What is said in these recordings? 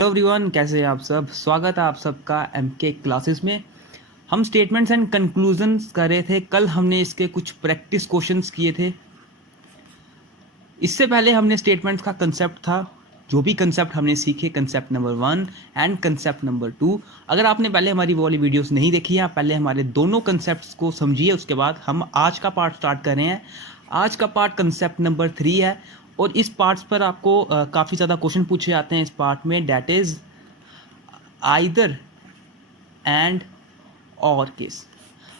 Hello everyone, कैसे हैं आप सब। स्वागत है आप सबका एमके क्लासेस में। हम स्टेटमेंट्स एंड कंक्लूजन्स कर रहे थे। कल हमने इसके कुछ प्रैक्टिस क्वेश्चंस किए थे। इससे पहले हमने स्टेटमेंट्स का कंसेप्ट था, जो भी कंसेप्ट हमने सीखे, concept number 1 and concept number 2। अगर आपने पहले हमारी वो वाली वीडियोस नहीं देखी है, आप पहले हमारे दोनों कंसेप्ट्स को समझिए। उसके बाद हम आज का पार्ट स्टार्ट कर रहे हैं। आज का पार्ट कंसेप्ट नंबर 3 है और इस पार्ट्स पर आपको काफ़ी ज़्यादा क्वेश्चन पूछे जाते हैं इस पार्ट में। That is either and or case.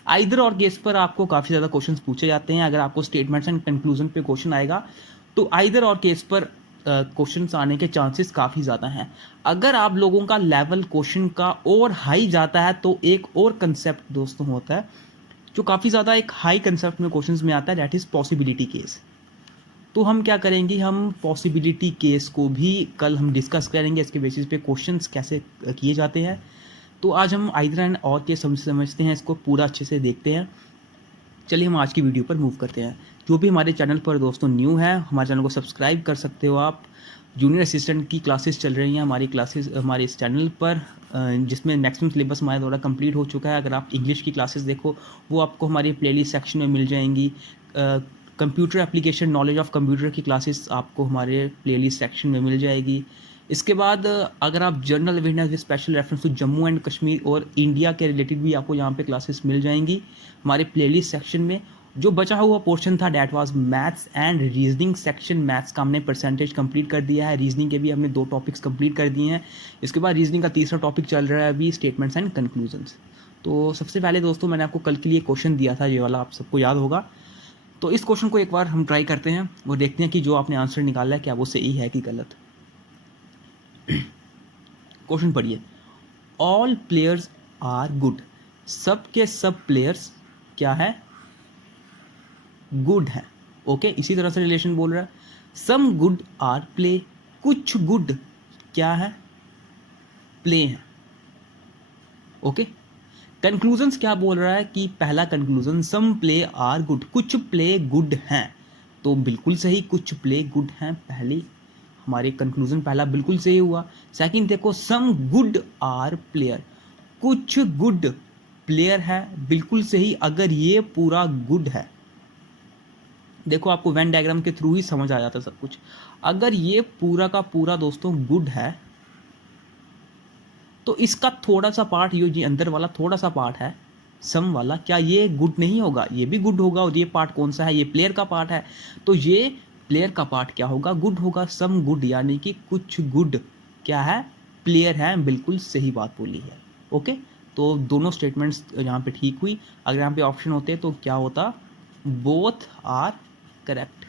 Either or case पर आपको काफ़ी ज़्यादा क्वेश्चंस पूछे जाते हैं। अगर आपको स्टेटमेंट्स एंड कंक्लूजन पे क्वेश्चन आएगा तो आइदर और केस पर क्वेश्चंस आने के चांसेस काफ़ी ज़्यादा हैं। अगर आप लोगों का लेवल क्वेश्चन का और हाई जाता है तो एक और कंसेप्ट दोस्तों होता है जो काफ़ी ज़्यादा एक हाई कंसेप्ट में क्वेश्चंस में आता है, डैट इज़ पॉसिबिलिटी केस। तो हम क्या करेंगे, हम पॉसिबिलिटी केस को भी कल हम डिस्कस करेंगे, इसके बेसिस पे क्वेश्चंस कैसे किए जाते हैं। तो आज हम आइदर एंड और के समझते हैं, इसको पूरा अच्छे से देखते हैं। चलिए हम आज की वीडियो पर मूव करते हैं। जो भी हमारे चैनल पर दोस्तों न्यू है, हमारे चैनल को सब्सक्राइब कर सकते हो आप। जूनियर असिस्टेंट की क्लासेस चल रही हैं हमारी क्लासेस हमारे इस चैनल पर, जिसमें मैक्सिमम सिलेबस हमारे द्वारा कंप्लीट हो चुका है। अगर आप इंग्लिश की क्लासेस देखो, वो आपको हमारी प्लेलिस्ट सेक्शन में मिल जाएंगी। Computer application, knowledge of computer की क्लासेस आपको हमारे प्लेलिस्ट सेक्शन में मिल जाएगी। इसके बाद अगर आप general awareness with special reference to Jammu and Kashmir और इंडिया के रिलेटेड भी आपको यहाँ पे क्लासेस मिल जाएंगी हमारे प्लेलिस्ट सेक्शन में। जो बचा हुआ पोर्शन था that was maths and reasoning section. Maths का हमने परसेंटेज कंप्लीट कर दिया है, रीजनिंग के भी हमने 2 टॉपिक्स कंप्लीट कर दिए हैं। इसके बाद रीजनिंग का तीसरा टॉपिक चल रहा है अभी, स्टेटमेंट्स एंड कंक्लूजन्स। तो सबसे पहले दोस्तों मैंने आपको कल के लिए क्वेश्चन दिया था, ये वाला आप सबको याद होगा। तो इस क्वेश्चन को एक बार हम ट्राई करते हैं और देखते हैं कि जो आपने आंसर निकाला है क्या वो सही है कि गलत। क्वेश्चन पढ़िए। All players are good. सब के सब प्लेयर्स क्या है, गुड है। ओके, इसी तरह से रिलेशन बोल रहा है। Some good are play. कुछ गुड क्या है, प्ले है। ओके, कंक्लूजन्स क्या बोल रहा है कि पहला conclusion some play are good, कुछ प्ले गुड हैं। तो बिल्कुल सही, कुछ प्ले गुड हैं। पहली हमारे कंक्लूजन पहला बिल्कुल सही हुआ। सेकंड देखो, सम गुड आर प्लेयर, कुछ गुड प्लेयर है, बिल्कुल सही अगर ये पूरा गुड है। देखो आपको वेन डायग्राम के थ्रू ही समझ आ जाता सब कुछ। अगर ये पूरा का पूरा दोस्तों गुड है तो इसका थोड़ा सा पार्ट, ये अंदर वाला थोड़ा सा पार्ट है सम वाला, क्या ये गुड नहीं होगा? ये भी गुड होगा। और ये पार्ट कौन सा है, ये प्लेयर का पार्ट है। तो ये प्लेयर का पार्ट क्या होगा, गुड होगा। सम गुड यानी कि कुछ गुड क्या है, प्लेयर है। बिल्कुल सही बात बोली है। ओके, तो दोनों स्टेटमेंट्स यहाँ पे ठीक हुई। अगर यहाँ पे ऑप्शन होते तो क्या होता, बोथ आर करेक्ट।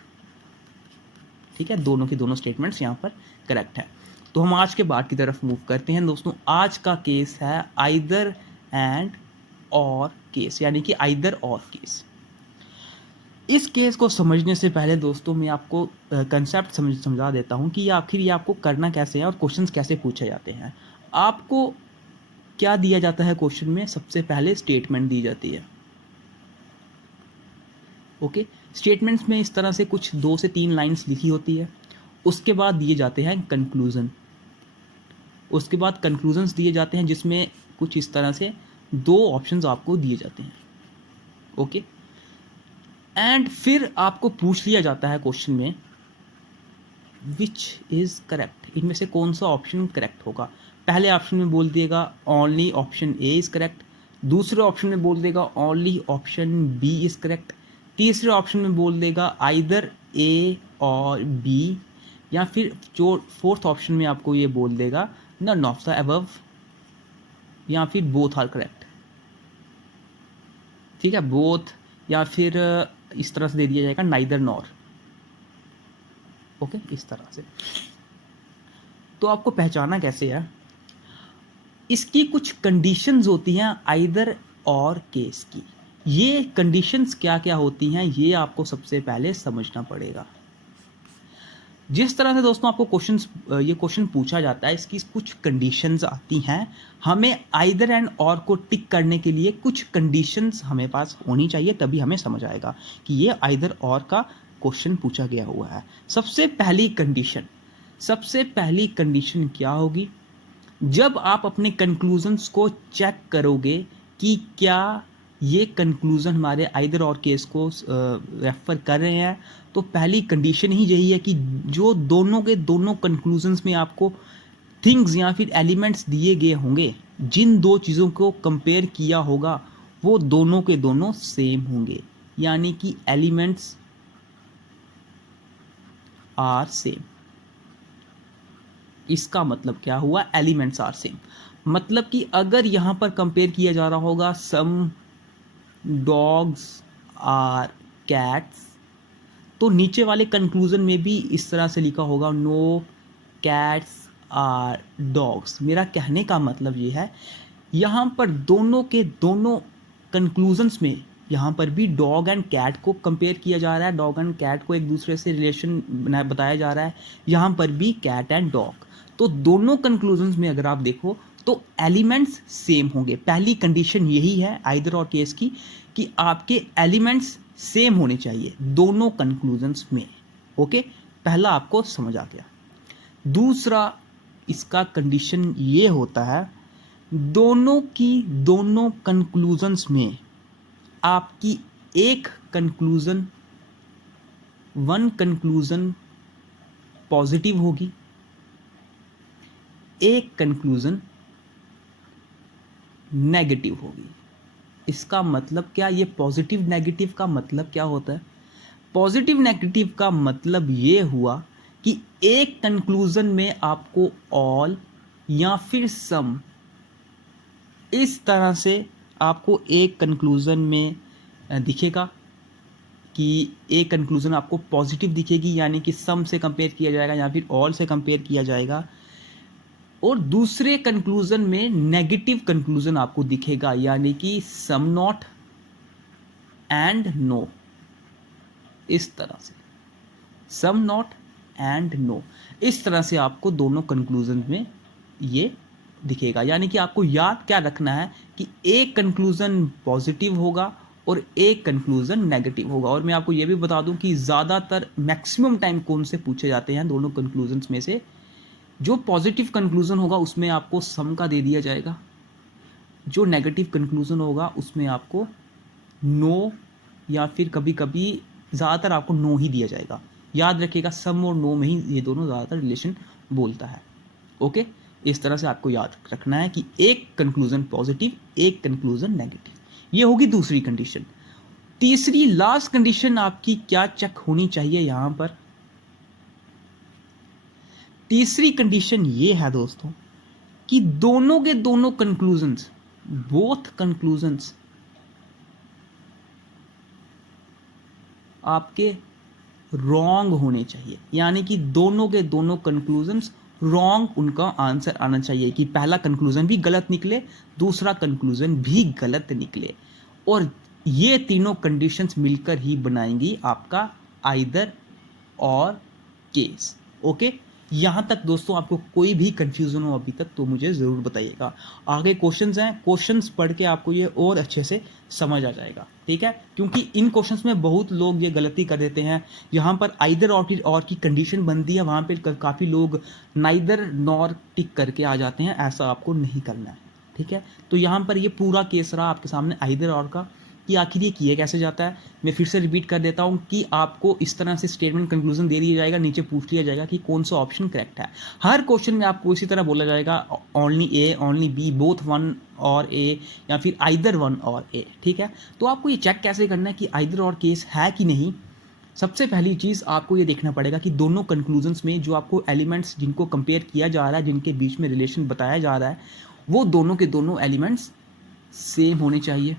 ठीक है, दोनों की दोनों स्टेटमेंट्स यहाँ पर करेक्ट है। तो हम आज के बाद की तरफ मूव करते हैं दोस्तों। आज का केस है आइदर एंड और केस, यानी कि आइदर और केस। इस केस को समझने से पहले दोस्तों मैं आपको कंसेप्ट समझा देता हूं कि आखिर ये आपको करना कैसे है और क्वेश्चंस कैसे पूछे जाते हैं। आपको क्या दिया जाता है क्वेश्चन में, सबसे पहले स्टेटमेंट दी जाती है। ओके, स्टेटमेंट्स में इस तरह से कुछ 2 से 3 लाइंस लिखी होती है। उसके बाद दिए जाते हैं कंक्लूजन। उसके बाद कंक्लूजन्स दिए जाते हैं जिसमें कुछ इस तरह से 2 ऑप्शंस आपको दिए जाते हैं। ओके, एंड फिर आपको पूछ लिया जाता है क्वेश्चन में विच इज करेक्ट, इनमें से कौन सा ऑप्शन करेक्ट होगा। पहले ऑप्शन में बोल देगा only option A is correct, दूसरे ऑप्शन में बोल देगा only option B is correct, तीसरे ऑप्शन में बोल देगा आइदर ए और बी, या फिर जो फोर्थ ऑप्शन में आपको ये बोल देगा नन ऑफ द अबव, या फिर बोथ आर करेक्ट। ठीक है, बोथ, या फिर इस तरह से दे दिया जाएगा नाइदर नॉर। ओके, इस तरह से। तो आपको पहचाना कैसे है, इसकी कुछ कंडीशंस होती हैं आइदर और केस की। ये कंडीशंस क्या क्या होती हैं ये आपको सबसे पहले समझना पड़ेगा। जिस तरह से दोस्तों आपको ये क्वेश्चन पूछा जाता है, इसकी कुछ कंडीशंस आती हैं। हमें आइदर एंड और को टिक करने के लिए कुछ कंडीशंस हमें पास होनी चाहिए, तभी हमें समझ आएगा कि ये आइदर और का क्वेश्चन पूछा गया हुआ है। सबसे पहली कंडीशन क्या होगी, जब आप अपने कंक्लूजन्स को चेक करोगे कि क्या ये कंक्लूजन हमारे आइदर और केस को रेफर कर रहे हैं, तो पहली कंडीशन ही यही है कि जो दोनों के दोनों कंक्लूजन्स में आपको थिंग्स या फिर एलिमेंट्स दिए गए होंगे, जिन दो चीज़ों को कंपेयर किया होगा वो दोनों के दोनों सेम होंगे, यानी कि एलिमेंट्स आर सेम। इसका मतलब क्या हुआ, एलिमेंट्स आर सेम, मतलब कि अगर यहां पर कंपेयर किया जा रहा होगा सम डॉग्स आर कैट्स, तो नीचे वाले कंक्लूजन में भी इस तरह से लिखा होगा नो कैट्स आर डॉग्स। मेरा कहने का मतलब ये है यहाँ पर दोनों के दोनों कंक्लूजन्स में यहाँ पर भी डॉग एंड कैट को कंपेयर किया जा रहा है, डॉग एंड कैट को एक दूसरे से रिलेशन बताया जा रहा है, यहाँ पर भी कैट एंड डॉग। तो दोनों कंक्लूजन्स में अगर आप देखो तो एलिमेंट्स सेम होंगे। पहली कंडीशन यही है आइदर और केस की कि आपके एलिमेंट्स सेम होने चाहिए दोनों कंक्लूजन्स में। ओके, पहला आपको समझ आ गया। दूसरा इसका कंडीशन ये होता है दोनों की दोनों कंक्लूजन्स में आपकी एक कंक्लूजन वन कंक्लूजन पॉजिटिव होगी, एक कंक्लूजन नेगेटिव होगी। इसका मतलब क्या, ये पॉजिटिव नेगेटिव का मतलब क्या होता है? पॉजिटिव नेगेटिव का मतलब ये हुआ कि एक कंक्लूजन में आपको ऑल या फिर सम, इस तरह से आपको एक कंक्लूजन में दिखेगा कि एक कंक्लूजन आपको पॉजिटिव दिखेगी, यानी कि सम से कंपेयर किया जाएगा या फिर ऑल से कंपेयर किया जाएगा, और दूसरे कंक्लूजन में नेगेटिव कंक्लूजन आपको दिखेगा, यानी कि सम नॉट एंड नो। इस तरह से सम नॉट एंड नो, इस तरह से आपको दोनों कंक्लूजन में ये दिखेगा। यानी कि आपको याद क्या रखना है कि एक कंक्लूजन पॉजिटिव होगा और एक कंक्लूजन नेगेटिव होगा। और मैं आपको ये भी बता दूं कि ज़्यादातर मैक्सिमम टाइम कौन से पूछे जाते हैं दोनों कंक्लूजन्स में से, जो पॉजिटिव कंक्लूजन होगा उसमें आपको सम का दे दिया जाएगा, जो नेगेटिव कंक्लूजन होगा उसमें आपको नो या फिर कभी कभी ज़्यादातर आपको नो ही दिया जाएगा। याद रखिएगा सम और नो में ही ये दोनों ज़्यादातर रिलेशन बोलता है। ओके, इस तरह से आपको याद रखना है कि एक कंक्लूजन पॉजिटिव, एक कंक्लूजन नेगेटिव। ये होगी दूसरी कंडीशन। तीसरी लास्ट कंडीशन आपकी क्या चेक होनी चाहिए यहां पर? तीसरी कंडीशन ये है दोस्तों कि दोनों के दोनों कंक्लूजन्स, बोथ कंक्लूजन्स आपके रॉन्ग होने चाहिए, यानी कि दोनों के दोनों कंक्लूजन्स रॉन्ग उनका आंसर आना चाहिए, कि पहला कंक्लूजन भी गलत निकले, दूसरा कंक्लूजन भी गलत निकले, और ये तीनों कंडीशंस मिलकर ही बनाएंगी आपका आइदर और केस। ओके, यहां तक दोस्तों आपको कोई भी कंफ्यूजन हो अभी तक तो मुझे ज़रूर बताइएगा। आगे क्वेश्चंस हैं, क्वेश्चंस पढ़ के आपको ये और अच्छे से समझ आ जाएगा, ठीक है? क्योंकि इन क्वेश्चंस में बहुत लोग ये गलती कर देते हैं, यहाँ पर आइदर और की कंडीशन बनती है, वहाँ पर काफ़ी लोग नाइदर नॉर टिक करके आ जाते हैं। ऐसा आपको नहीं करना है, ठीक है? तो यहाँ पर ये पूरा केस रहा आपके सामने आइदर और का, कि आखिर ये किया कैसे जाता है। मैं फिर से रिपीट कर देता हूँ कि आपको इस तरह से स्टेटमेंट कंक्लूजन दे दिया जाएगा, नीचे पूछ लिया जाएगा कि कौन सा ऑप्शन करेक्ट है। हर क्वेश्चन में आपको इसी तरह बोला जाएगा ओनली ए, ओनली बी, बोथ वन और ए, या फिर आइदर वन और ए, ठीक है? तो आपको ये चेक कैसे करना है कि आइदर और केस है कि नहीं। सबसे पहली चीज़ आपको ये देखना पड़ेगा कि दोनों कंक्लूजन्स में जो आपको एलिमेंट्स जिनको कंपेयर किया जा रहा है, जिनके बीच में रिलेशन बताया जा रहा है, वो दोनों के दोनों एलिमेंट्स सेम होने चाहिए।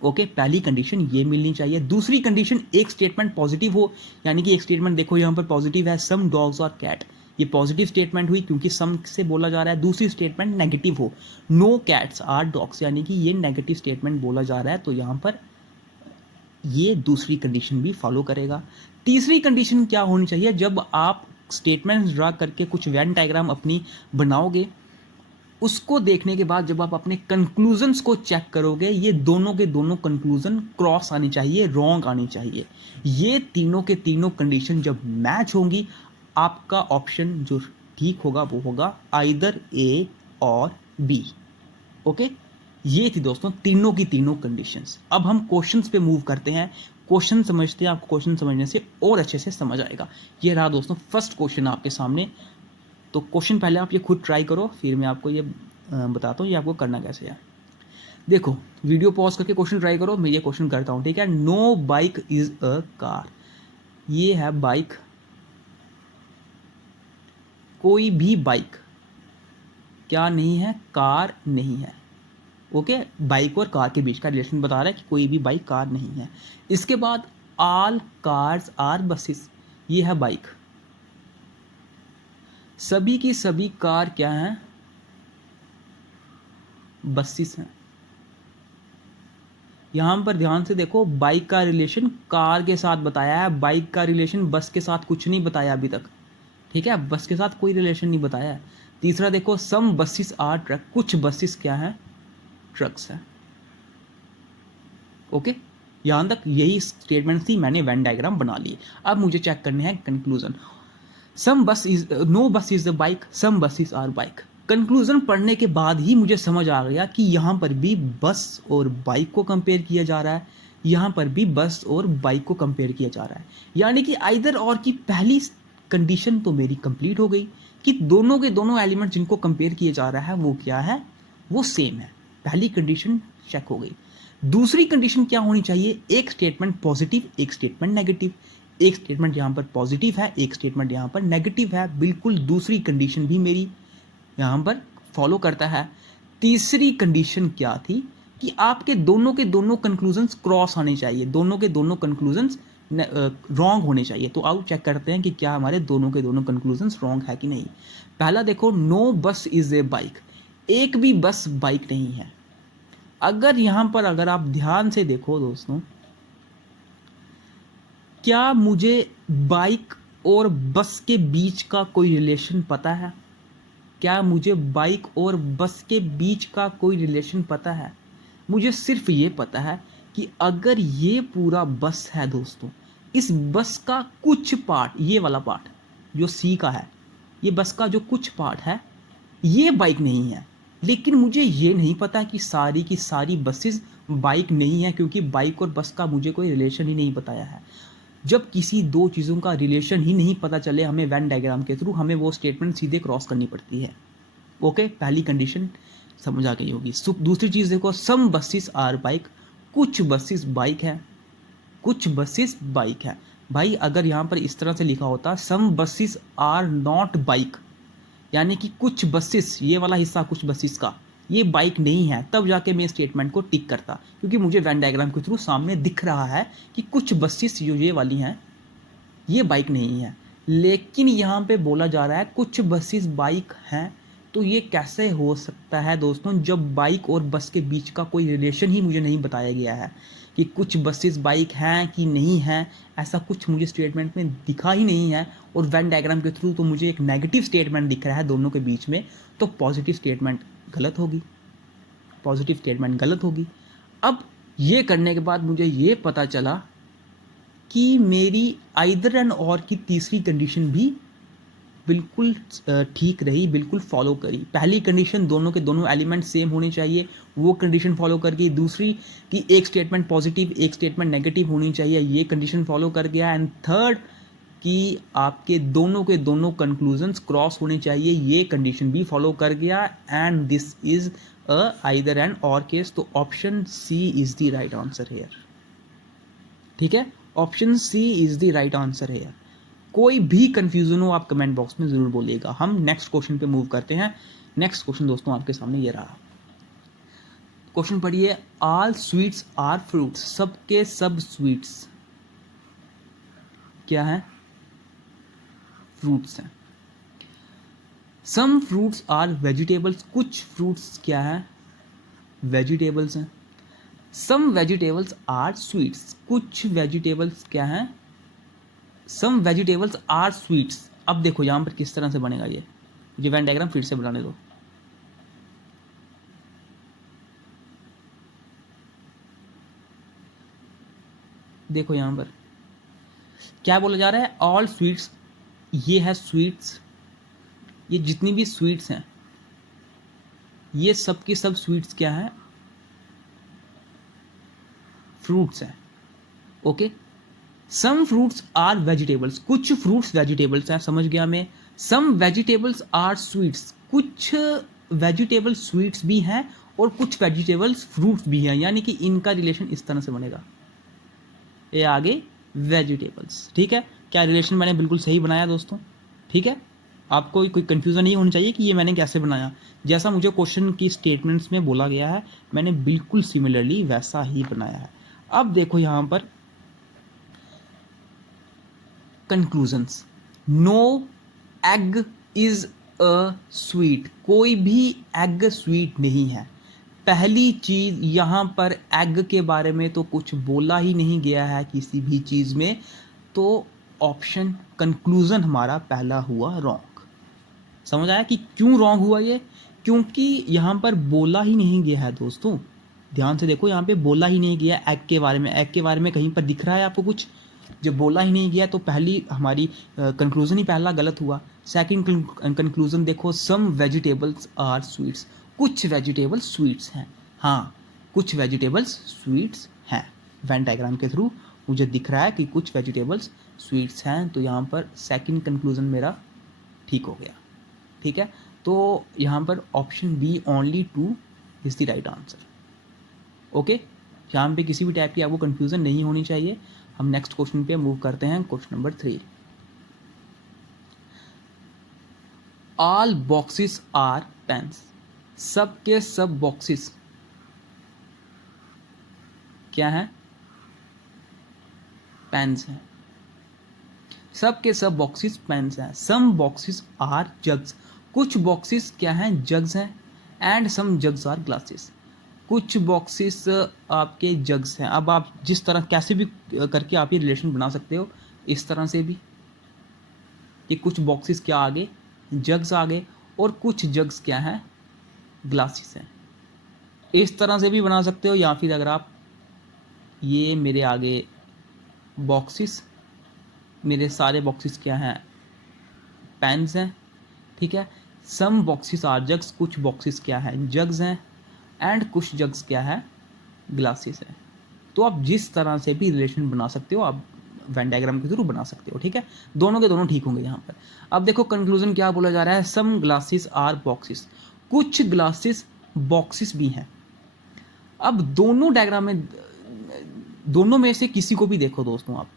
ओके, पहली कंडीशन ये मिलनी चाहिए। दूसरी कंडीशन, एक स्टेटमेंट पॉजिटिव हो, यानी कि एक स्टेटमेंट देखो यहाँ पर पॉजिटिव है, सम डॉग्स और कैट, ये पॉजिटिव स्टेटमेंट हुई क्योंकि सम से बोला जा रहा है। दूसरी स्टेटमेंट नेगेटिव हो, नो कैट्स आर डॉग्स, यानी कि ये नेगेटिव स्टेटमेंट बोला जा रहा है, तो यहाँ पर ये दूसरी कंडीशन भी फॉलो करेगा। तीसरी कंडीशन क्या होनी चाहिए, जब आप स्टेटमेंट्स ड्रा करके कुछ वेन डायग्राम अपनी बनाओगे, उसको देखने के बाद जब आप अपने कंक्लूजन्स को चेक करोगे, ये दोनों के दोनों कंक्लूजन क्रॉस आनी चाहिए, रॉन्ग आनी चाहिए। ये तीनों के तीनों कंडीशन जब मैच होंगी, आपका ऑप्शन जो ठीक होगा वो होगा आइदर ए और बी। ओके, ये थी दोस्तों तीनों की तीनों कंडीशंस। अब हम क्वेश्चंस पे मूव करते हैं। क्वेश्चन समझते हैं, आपको क्वेश्चन समझने से और अच्छे से समझ आएगा। ये रहा दोस्तों फर्स्ट क्वेश्चन आपके सामने। तो क्वेश्चन पहले आप ये खुद ट्राई करो, फिर मैं आपको ये बताता हूँ ये आपको करना कैसे है। देखो, वीडियो पॉज करके क्वेश्चन ट्राई करो, मैं ये क्वेश्चन करता हूँ, ठीक है। No bike is a car. ये है बाइक, कोई भी बाइक क्या नहीं है, कार नहीं है। ओके, बाइक और कार के बीच का रिलेशन बता रहा है कि कोई भी बाइक कार नहीं है। इसके बाद ऑल कार्स आर बसेस, ये है बाइक, सभी की सभी कार क्या हैं, बसेस हैं। यहां पर ध्यान से देखो, बाइक का रिलेशन कार के साथ बताया है, बाइक का रिलेशन बस के साथ कुछ नहीं बताया अभी तक, ठीक है, बस के साथ कोई रिलेशन नहीं बताया है। तीसरा देखो, सम बसेस आर ट्रक, कुछ बसेस क्या है, ट्रक्स है। ओके, यहां तक यही स्टेटमेंट थी, मैंने वेन डायग्राम बना ली। अब मुझे चेक करने हैं conclusion. Some bus is, no bus is the bike, some buses are bike. Conclusion पढ़ने के बाद ही मुझे समझ आ गया कि यहां पर भी बस और बाइक को कंपेयर किया जा रहा है, यहां पर भी बस और बाइक को कंपेयर किया जा रहा है। यानी कि आइदर और की पहली कंडीशन तो मेरी कंप्लीट हो गई कि दोनों के दोनों एलिमेंट जिनको कंपेयर किया जा रहा है वो क्या है, वो सेम है। पहली कंडीशन चेक हो गई। दूसरी कंडीशन क्या होनी चाहिए, एक स्टेटमेंट पॉजिटिव, एक स्टेटमेंट नेगेटिव। एक स्टेटमेंट यहां पर पॉजिटिव है, एक स्टेटमेंट यहां पर नेगेटिव है, बिल्कुल दूसरी कंडीशन भी मेरी यहां पर फॉलो करता है। तीसरी कंडीशन क्या थी कि आपके दोनों के दोनों कंक्लूजन्स क्रॉस आने चाहिए, दोनों के दोनों कंक्लूजन्स रॉन्ग होने चाहिए। तो आओ चेक करते हैं कि क्या हमारे दोनों के दोनों कंक्लूजन्स रॉन्ग है कि नहीं। पहला देखो, no bus is a bike, एक भी बस बाइक नहीं है। अगर यहां पर अगर आप ध्यान से देखो दोस्तों, क्या मुझे बाइक और बस के बीच का कोई रिलेशन पता है, क्या मुझे बाइक और बस के बीच का कोई रिलेशन पता है। मुझे सिर्फ ये पता है कि अगर ये पूरा बस है दोस्तों, इस बस का कुछ पार्ट, ये वाला पार्ट जो सी का है, ये बस का जो कुछ पार्ट है ये बाइक नहीं है। लेकिन मुझे ये नहीं पता कि सारी की सारी बसेस बाइक नहीं है, क्योंकि बाइक और बस का मुझे कोई रिलेशन ही नहीं बताया है। जब किसी दो चीज़ों का रिलेशन ही नहीं पता चले हमें वेन डायग्राम के थ्रू, हमें वो स्टेटमेंट सीधे क्रॉस करनी पड़ती है। ओके, पहली कंडीशन समझ आ गई होगी। दूसरी चीज़ देखो, सम बसेस आर बाइक, कुछ बसेस बाइक है, कुछ बसेस बाइक है। भाई अगर यहाँ पर इस तरह से लिखा होता सम बसेस आर नॉट बाइक, यानी कि कुछ बसेस, ये वाला हिस्सा कुछ बसेस का ये बाइक नहीं है, तब जाके मैं स्टेटमेंट को टिक करता, क्योंकि मुझे वेन डायग्राम के थ्रू सामने दिख रहा है कि कुछ बसेस जो ये वाली हैं ये बाइक नहीं है। लेकिन यहाँ पे बोला जा रहा है कुछ बसेस बाइक हैं, तो ये कैसे हो सकता है दोस्तों, जब बाइक और बस के बीच का कोई रिलेशन ही मुझे नहीं बताया गया है कि कुछ बसेस बाइक हैं कि नहीं हैं, ऐसा कुछ मुझे स्टेटमेंट में दिखा ही नहीं है। और वेन डायग्राम के थ्रू तो मुझे एक नेगेटिव स्टेटमेंट दिख रहा है दोनों के बीच में, तो पॉजिटिव स्टेटमेंट गलत होगी, पॉजिटिव स्टेटमेंट गलत होगी। अब ये करने के बाद मुझे ये पता चला कि मेरी आइदर एंड और की तीसरी कंडीशन भी बिल्कुल ठीक रही, बिल्कुल फॉलो करी। पहली कंडीशन दोनों के दोनों एलिमेंट सेम होने चाहिए, वो कंडीशन फॉलो कर गई। दूसरी कि एक स्टेटमेंट पॉजिटिव एक स्टेटमेंट नेगेटिव होनी चाहिए, ये कंडीशन फॉलो कर गया। एंड थर्ड कि आपके दोनों के दोनों कंक्लूजन्स क्रॉस होने चाहिए, ये कंडीशन भी फॉलो कर गया। And this is a either and or case, तो option C is the right answer here. ठीक है, option C is the right answer here. कोई भी कंफ्यूजन हो आप कमेंट बॉक्स में जरूर बोलिएगा। हम नेक्स्ट क्वेश्चन पे मूव करते हैं। नेक्स्ट क्वेश्चन दोस्तों आपके सामने ये रहा। क्वेश्चन पढ़िए, ऑल स्वीट्स आर फ्रूट्स, सबके सब स्वीट्स क्या है, फ्रूट्स हैं। सम फ्रूट्स आर वेजिटेबल्स, कुछ फ्रूट्स क्या है, वेजिटेबल्स हैं। सम वेजिटेबल्स आर स्वीट्स, कुछ वेजिटेबल्स क्या हैं, सम वेजिटेबल्स आर स्वीट्स। अब देखो यहां पर किस तरह से बनेगा ये वेन डायग्राम फिर से बनाने दो। देखो यहां पर क्या बोला जा रहा है, ऑल स्वीट्स, ये है स्वीट्स, ये जितनी भी स्वीट्स हैं ये सब के सब स्वीट्स क्या हैं, फ्रूट्स हैं। Okay, some fruits are vegetables, कुछ फ्रूट्स वेजिटेबल्स हैं, समझ गया मैं। सम वेजिटेबल्स आर स्वीट्स, कुछ वेजिटेबल स्वीट्स भी हैं और कुछ वेजिटेबल्स फ्रूट्स भी हैं, यानी कि इनका रिलेशन इस तरह से बनेगा, ये आगे वेजिटेबल्स। ठीक है, क्या रिलेशन मैंने बिल्कुल सही बनाया दोस्तों? ठीक है, आपको कोई कंफ्यूजन नहीं होनी चाहिए कि ये मैंने कैसे बनाया। जैसा मुझे क्वेश्चन की स्टेटमेंट्स में बोला गया है मैंने बिल्कुल सिमिलरली वैसा ही बनाया है। अब देखो यहां पर conclusions, no egg is a sweet, कोई भी एग स्वीट नहीं है। पहली चीज यहां पर एग के बारे में तो कुछ बोला ही नहीं गया है किसी भी चीज में, तो ऑप्शन कंक्लूजन हमारा पहला हुआ रॉन्ग। समझ आया कि क्यों रॉन्ग हुआ ये? क्योंकि यहां पर बोला ही नहीं गया है दोस्तों, ध्यान से देखो, यहां पे बोला ही नहीं गया एग के बारे में। एग के बारे में कहीं पर दिख रहा है आपको कुछ? जब बोला ही नहीं गया तो पहली हमारी कंक्लूजन ही पहला गलत हुआ। सेकंड कंक्लूजन देखो, सम वेजिटेबल्स आर स्वीट्स, कुछ वेजिटेबल्स स्वीट्स हैं। हाँ, कुछ वेजिटेबल्स स्वीट्स हैं, वेन डायग्राम के थ्रू मुझे दिख रहा है कि कुछ वेजिटेबल्स स्वीट्स हैं, तो यहाँ पर सेकंड कंक्लूजन मेरा ठीक हो गया। ठीक है, तो यहाँ पर option B only 2 is the right answer. Okay, यहाँ पे किसी भी टाइप की आपको कंफ्यूजन नहीं होनी चाहिए। हम नेक्स्ट क्वेश्चन पे मूव करते हैं, question number 3। All boxes are pens, सब के सब बॉक्सेस क्या है? पेन्स हैं। सब के सब बॉक्सेस पेन्स हैं। सम बॉक्सेस आर जग्स, कुछ बॉक्सेस क्या हैं? जग्स हैं। And some jugs are glasses, कुछ बॉक्सेस आपके जग्स हैं। अब आप जिस तरह कैसे भी करके आप ये रिलेशन बना सकते हो, इस तरह से भी कि कुछ बॉक्सेस क्या आगे जग्स आगे और कुछ जग्स क्या हैं? ग्लासेस हैं। इस तरह से भी बना सकते हो, या फिर अगर आप ये मेरे आगे बॉक्सेस, मेरे सारे बॉक्सेस क्या हैं? पेन्स हैं। ठीक है, सम बॉक्सेस आर जग्स, कुछ बॉक्सेस क्या हैं? जग्स हैं। एंड कुछ जग्स क्या है? ग्लासेस है। तो आप जिस तरह से भी रिलेशन बना सकते हो, आप वेन डायग्राम के थ्रू बना सकते हो। ठीक है, दोनों के दोनों ठीक होंगे यहाँ पर। अब देखो कंक्लूजन क्या बोला जा रहा है, सम ग्लासेस आर बॉक्सेस, कुछ ग्लासेस बॉक्सेस भी हैं। अब दोनों डायग्राम में, दोनों में से किसी को भी देखो दोस्तों आप,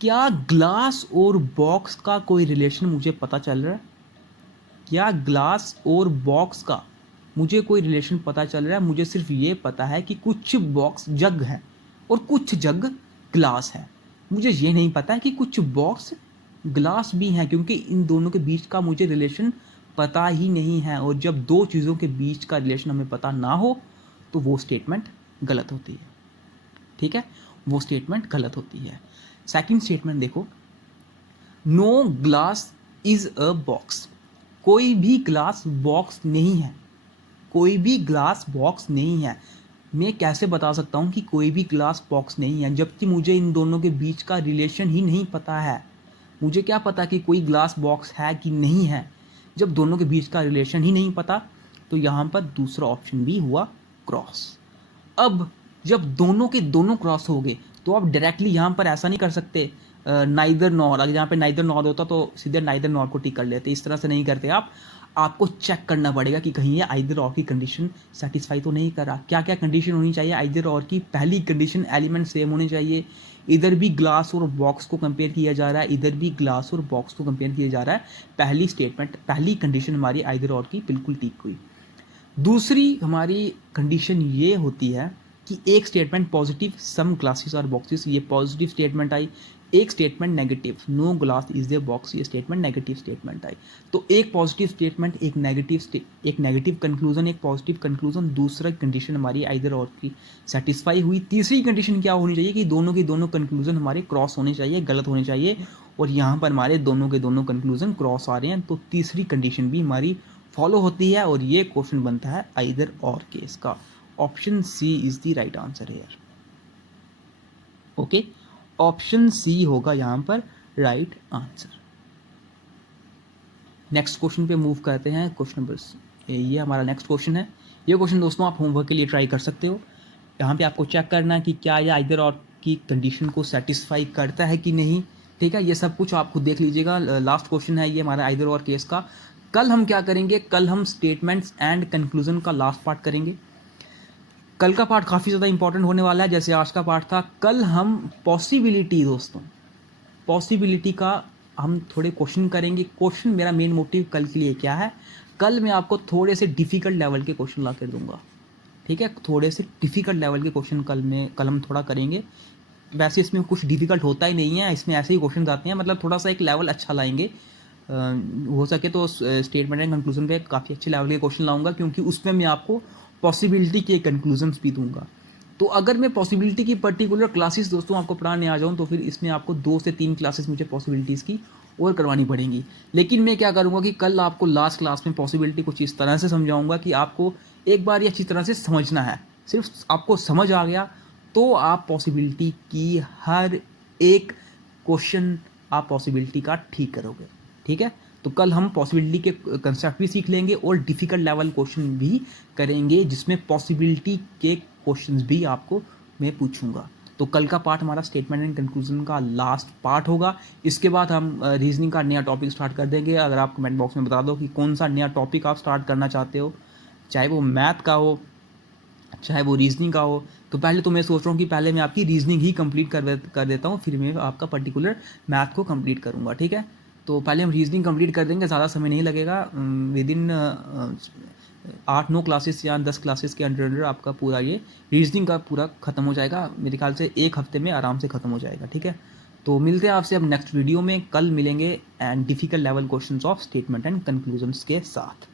क्या ग्लास और बॉक्स का कोई रिलेशन मुझे पता चल रहा है? क्या ग्लास और बॉक्स का मुझे कोई रिलेशन पता चल रहा है? मुझे सिर्फ ये पता है कि कुछ बॉक्स जग है और कुछ जग ग्लास है। मुझे ये नहीं पता है कि कुछ बॉक्स ग्लास भी हैं, क्योंकि इन दोनों के बीच का मुझे रिलेशन पता ही नहीं है। और जब दो चीज़ों के बीच का रिलेशन हमें पता ना हो तो वो स्टेटमेंट गलत होती है। ठीक है, वो स्टेटमेंट गलत होती है। सेकंड स्टेटमेंट देखो, no glass is a box, कोई भी ग्लास बॉक्स नहीं है, कोई भी ग्लास बॉक्स नहीं है। मैं कैसे बता सकता हूँ कि कोई भी ग्लास बॉक्स नहीं है, जबकि मुझे इन दोनों के बीच का रिलेशन ही नहीं पता है। मुझे क्या पता कि कोई ग्लास बॉक्स है कि नहीं है? जब दोनों के बीच का रिलेशन ही नहीं पता, तो यहाँ पर दूसरा ऑप्शन भी हुआ क्रॉस। अब जब दोनों के दोनों क्रॉस हो गए तो आप डायरेक्टली यहाँ पर ऐसा नहीं कर सकते नाइदर नॉर, अगर यहाँ पे नाइदर नॉर होता तो सीधे नाइदर नॉर को टिक कर लेते। इस तरह से नहीं करते आप, आपको चेक करना पड़ेगा कि कहीं ये आइदर और की कंडीशन सेटिस्फाई तो नहीं कर रहा। क्या क्या कंडीशन होनी चाहिए आइदर और की? पहली कंडीशन, एलिमेंट सेम होने चाहिए। इधर भी ग्लास और बॉक्स को कंपेयर किया जा रहा है, इधर भी ग्लास और बॉक्स को कंपेयर किया जा रहा है। पहली स्टेटमेंट, पहली कंडीशन हमारी आइदर और की बिल्कुल ठीक हुई। दूसरी हमारी कंडीशन ये होती है कि एक statement positive, some glasses are boxes, ये पॉजिटिव स्टेटमेंट आई। एक statement negative, no glass is a box, ये स्टेटमेंट नेगेटिव स्टेटमेंट आई। तो एक पॉजिटिव स्टेटमेंट, एक नेगेटिव कंक्लूजन, एक पॉजिटिव कंक्लूजन, दूसरा कंडीशन हमारी आइदर और की सेटिस्फाई हुई। तीसरी कंडीशन क्या होनी चाहिए कि दोनों के दोनों कंक्लूजन हमारे क्रॉस होने चाहिए, गलत होने चाहिए। और यहाँ पर हमारे दोनों के दोनों कंक्लूजन क्रॉस आ रहे हैं, तो तीसरी कंडीशन भी हमारी फॉलो होती है और ये क्वेश्चन बनता है आइदर और केस का। Option C is the right answer here. Okay, option C होगा यहां पर राइट आंसर। नेक्स्ट क्वेश्चन पे मूव करते हैं, क्वेश्चन नंबर ये हमारा नेक्स्ट क्वेश्चन है। ये क्वेश्चन दोस्तों आप होमवर्क के लिए ट्राई कर सकते हो। यहाँ पे आपको चेक करना है कि क्या ये आइदर और की कंडीशन को सेटिस्फाई करता है कि नहीं, ठीक है। ये सब कुछ आप खुद देख लीजिएगा। लास्ट क्वेश्चन है ये हमारा आइदर और केस का। कल हम क्या करेंगे, कल हम स्टेटमेंट्स एंड कंक्लूजन का लास्ट पार्ट करेंगे। कल का पार्ट काफ़ी ज़्यादा इंपॉर्टेंट होने वाला है, जैसे आज का पार्ट था। कल हम पॉसिबिलिटी दोस्तों, पॉसिबिलिटी का हम थोड़े क्वेश्चन करेंगे। क्वेश्चन मेरा मेन मोटिव कल के लिए क्या है, कल मैं आपको थोड़े से डिफ़िकल्ट लेवल के क्वेश्चन ला कर दूंगा, ठीक है। थोड़े से डिफ़िकल्ट लेवल के क्वेश्चन कल हम थोड़ा करेंगे। वैसे इसमें कुछ डिफ़िकल्ट होता ही नहीं है, इसमें ऐसे ही क्वेश्चन आते हैं, मतलब थोड़ा सा एक लेवल अच्छा लाएंगे। हो सके तो स्टेटमेंट एंड कंक्लूजन पे काफ़ी अच्छे लेवल के क्वेश्चन लाऊंगा, क्योंकि उसमें मैं आपको पॉसिबिलिटी के कंक्लूजन्स भी दूंगा। तो अगर मैं पॉसिबिलिटी की पर्टिकुलर क्लासेस दोस्तों आपको पढ़ाने आ जाऊँ, तो फिर इसमें आपको 2 से 3 क्लासेस मुझे पॉसिबिलिटीज़ की और करवानी पड़ेंगी। लेकिन मैं क्या करूँगा कि कल आपको लास्ट क्लास में पॉसिबिलिटी कुछ इस तरह से समझाऊंगा कि आपको एक बार ये अच्छी तरह से समझना है। सिर्फ आपको समझ आ गया तो आप पॉसिबिलिटी की हर एक क्वेश्चन आप पॉसिबिलिटी का ठीक करोगे, ठीक है। तो कल हम पॉसिबिलिटी के कंसेप्ट भी सीख लेंगे और डिफ़िकल्ट लेवल क्वेश्चन भी करेंगे, जिसमें पॉसिबिलिटी के क्वेश्चंस भी आपको मैं पूछूंगा। तो कल का पार्ट हमारा स्टेटमेंट एंड कंक्लूजन का लास्ट पार्ट होगा। इसके बाद हम रीजनिंग का नया टॉपिक स्टार्ट कर देंगे। अगर आप कमेंट बॉक्स में बता दो कि कौन सा नया टॉपिक आप स्टार्ट करना चाहते हो, चाहे वो मैथ का हो, चाहे वो रीजनिंग का हो। तो पहले तो मैं सोच रहा हूँ कि पहले मैं आपकी रीजनिंग ही कंप्लीट कर देता हूँ, फिर मैं आपका पर्टिकुलर मैथ को कंप्लीट करूँगा, ठीक है। तो पहले हम रीजनिंग कंप्लीट कर देंगे, ज़्यादा समय नहीं लगेगा। विद इन 8-9 क्लासेस या 10 क्लासेस के अंडर आपका पूरा ये रीजनिंग का पूरा ख़त्म हो जाएगा। मेरे ख्याल से 1 हफ्ते में आराम से ख़त्म हो जाएगा, ठीक है। तो मिलते हैं आपसे अब नेक्स्ट वीडियो में, कल मिलेंगे and difficult level questions of statement and conclusions के साथ।